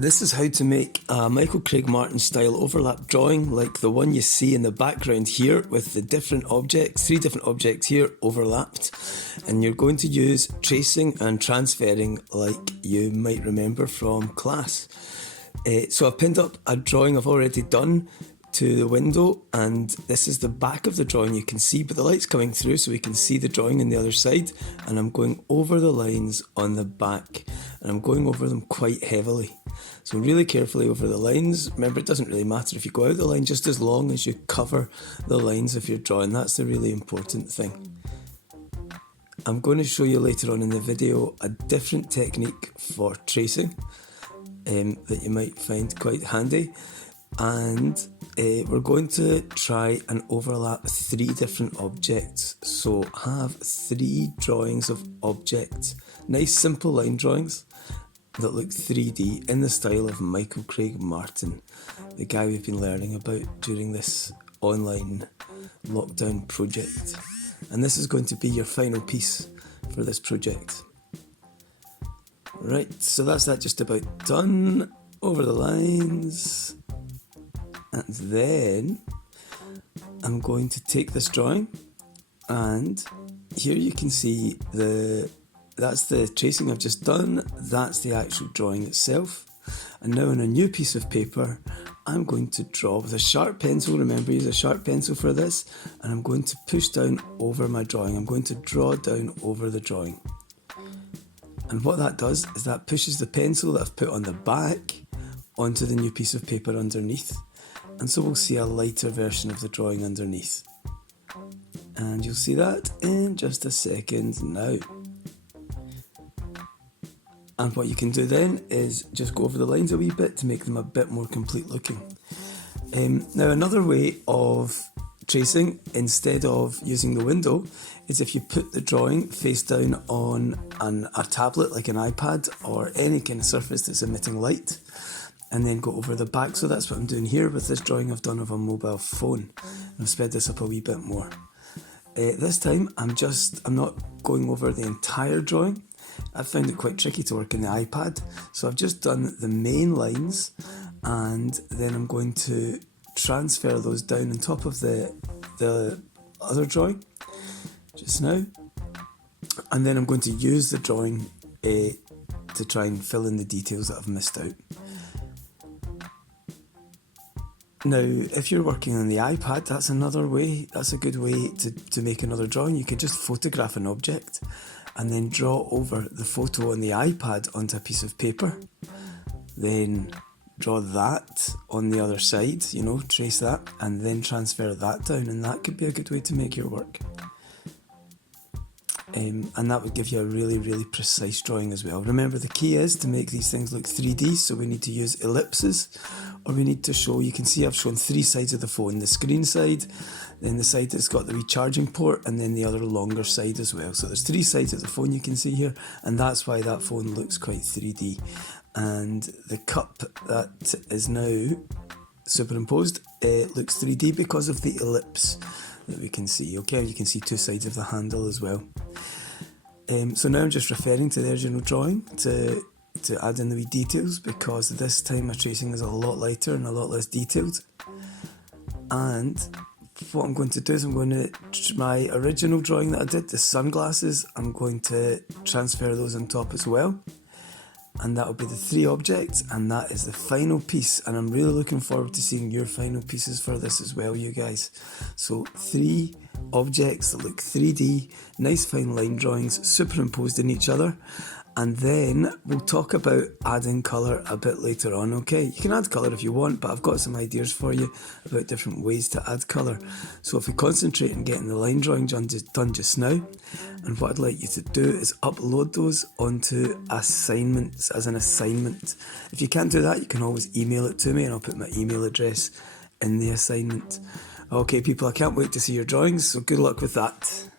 This is how to make a Michael Craig Martin style overlap drawing like the one you see in the background here with the different objects, 3 different objects here overlapped, and you're going to use tracing and transferring like you might remember from class. So I've pinned up a drawing I've already done to the window, and this is the back of the drawing you can see, but the light's coming through so we can see the drawing on the other side, and I'm going over the lines on the back, and I'm going over them quite heavily. So really carefully over the lines. Remember, it doesn't really matter if you go out the line, just as long as you cover the lines of your drawing. That's the really important thing. I'm going to show you later on in the video a different technique for tracing that you might find quite handy. And we're going to try and overlap 3 different objects. So have 3 drawings of objects, nice simple line drawings that look 3D in the style of Michael Craig Martin, the guy we've been learning about during this online lockdown project. And this is going to be your final piece for this project. Right, so that's that just about done. Over the lines. And then I'm going to take this drawing, and here you can see that's the tracing I've just done, that's the actual drawing itself. And now on a new piece of paper, I'm going to draw with a sharp pencil. Remember, use a sharp pencil for this, and I'm going to push down over my drawing. I'm going to draw down over the drawing. And what that does is that pushes the pencil that I've put on the back onto the new piece of paper underneath. And so we'll see a lighter version of the drawing underneath. And you'll see that in just a second now. And what you can do then is just go over the lines a wee bit to make them a bit more complete looking. Now another way of tracing instead of using the window is if you put the drawing face down on a tablet like an iPad or any kind of surface that's emitting light, and then go over the back. So that's what I'm doing here with this drawing I've done of a mobile phone. I've sped this up a wee bit more. This time I'm not going over the entire drawing. I found it quite tricky to work in the iPad, so I've just done the main lines, and then I'm going to transfer those down on top of the other drawing just now, and then I'm going to use the drawing to try and fill in the details that I've missed out. Now, if you're working on the iPad, that's another way, that's a good way to make another drawing. You could just photograph an object and then draw over the photo on the iPad onto a piece of paper. Then draw that on the other side, trace that, and then transfer that down, and that could be a good way to make your work. And that would give you a really, really precise drawing as well. Remember, the key is to make these things look 3D, so we need to use ellipses, or we need to show, you can see I've shown 3 sides of the phone, the screen side, then the side that's got the recharging port, and then the other longer side as well. So there's 3 sides of the phone you can see here, and that's why that phone looks quite 3D. And the cup that is now superimposed looks 3D because of the ellipse that we can see. Okay, you can see 2 sides of the handle as well. So now I'm just referring to the original drawing to add in the wee details, because this time my tracing is a lot lighter and a lot less detailed. And what I'm going to do is my original drawing that I did, the sunglasses, I'm going to transfer those on top as well. And that will be the 3 objects, and that is the final piece, and I'm really looking forward to seeing your final pieces for this as well, you guys. So 3 objects that look 3D, nice fine line drawings superimposed in each other, and then we'll talk about adding colour a bit later on, okay? You can add colour if you want, but I've got some ideas for you about different ways to add colour. So if we concentrate on getting the line drawing done just now, and what I'd like you to do is upload those onto assignments as an assignment. If you can't do that, you can always email it to me, and I'll put my email address in the assignment. Okay people, I can't wait to see your drawings, so good luck with that.